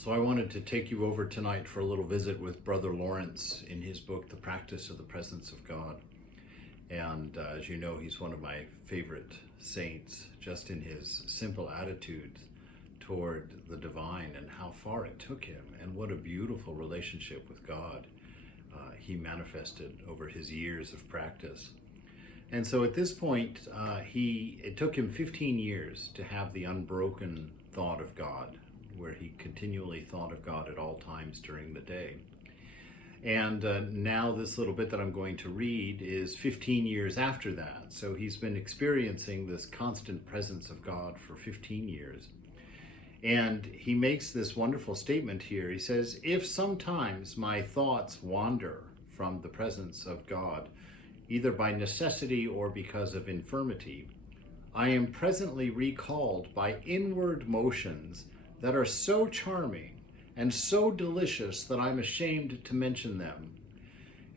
So I wanted to take you over tonight for a little visit with Brother Lawrence in his book, The Practice of the Presence of God. And as you know, he's one of my favorite saints, just in his simple attitude toward the divine and how far it took him, and what a beautiful relationship with God he manifested over his years of practice. And so at this point, it took him 15 years to have the unbroken thought of God, where he continually thought of God at all times during the day. And now this little bit that I'm going to read is 15 years after that. So he's been experiencing this constant presence of God for 15 years. And he makes this wonderful statement here. He says, "If sometimes my thoughts wander from the presence of God, either by necessity or because of infirmity, I am presently recalled by inward motions that are so charming and so delicious that I'm ashamed to mention them."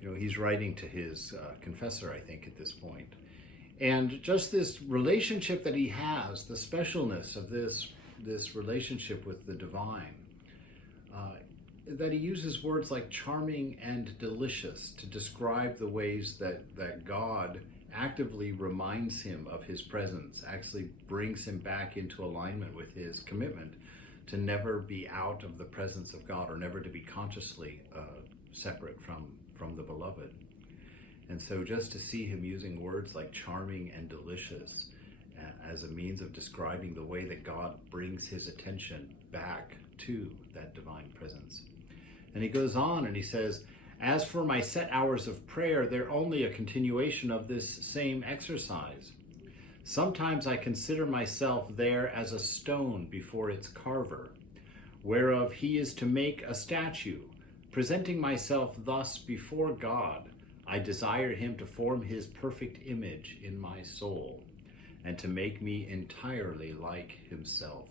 You know, he's writing to his confessor, I think, at this point. And just this relationship that he has, the specialness of this relationship with the divine, that he uses words like charming and delicious to describe the ways that God actively reminds him of his presence, actually brings him back into alignment with his commitment to never be out of the presence of God, or never to be consciously separate from the beloved. And so just to see him using words like charming and delicious as a means of describing the way that God brings his attention back to that divine presence. And he goes on and he says, "As for my set hours of prayer, they're only a continuation of this same exercise. Sometimes I consider myself there as a stone before its carver, whereof he is to make a statue. Presenting myself thus before God, I desire him to form his perfect image in my soul, and to make me entirely like himself."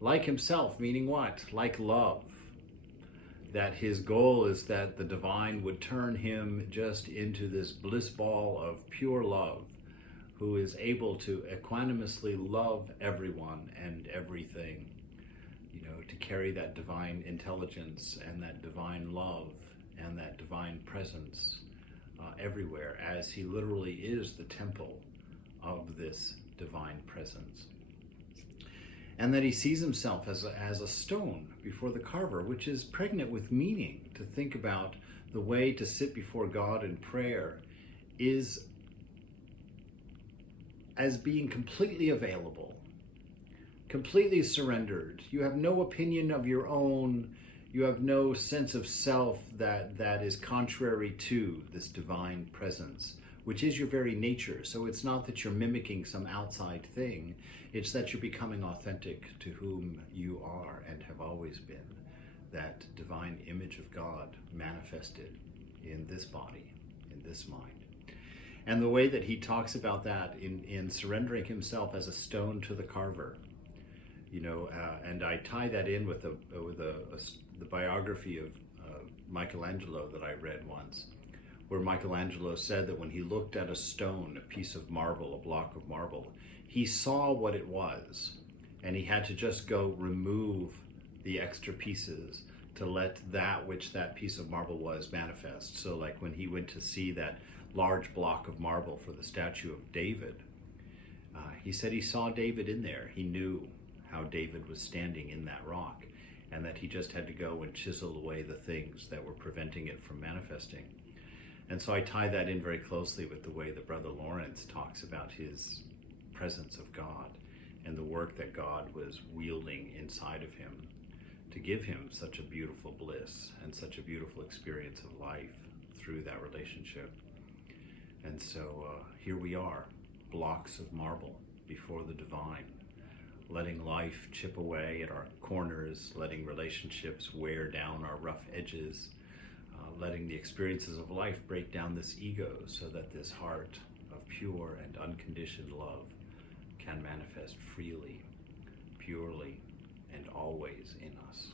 Like himself, meaning what? Like love. That his goal is that the divine would turn him just into this bliss ball of pure love, who is able to equanimously love everyone and everything, you know, to carry that divine intelligence and that divine love and that divine presence everywhere, as he literally is the temple of this divine presence. And that he sees himself as a stone before the carver, which is pregnant with meaning. To think about the way to sit before God in prayer is as being completely available, completely surrendered. You have no opinion of your own. You have no sense of self that is contrary to this divine presence, which is your very nature. So it's not that you're mimicking some outside thing. It's that you're becoming authentic to whom you are and have always been, that divine image of God manifested in this body, in this mind. And the way that he talks about that in surrendering himself as a stone to the carver, you know, and I tie that in with the biography of Michelangelo that I read once, where Michelangelo said that when he looked at a stone, a piece of marble, a block of marble, he saw what it was, and he had to just go remove the extra pieces to let that which that piece of marble was manifest. So like when he went to see that large block of marble for the statue of David, he said he saw David in there. He knew how David was standing in that rock, and that he just had to go and chisel away the things that were preventing it from manifesting. And so I tie that in very closely with the way that Brother Lawrence talks about his presence of God and the work that God was wielding inside of him to give him such a beautiful bliss and such a beautiful experience of life through that relationship. And so here we are, blocks of marble before the divine, letting life chip away at our corners, letting relationships wear down our rough edges, letting the experiences of life break down this ego so that this heart of pure and unconditioned love can manifest freely, purely, and always in us.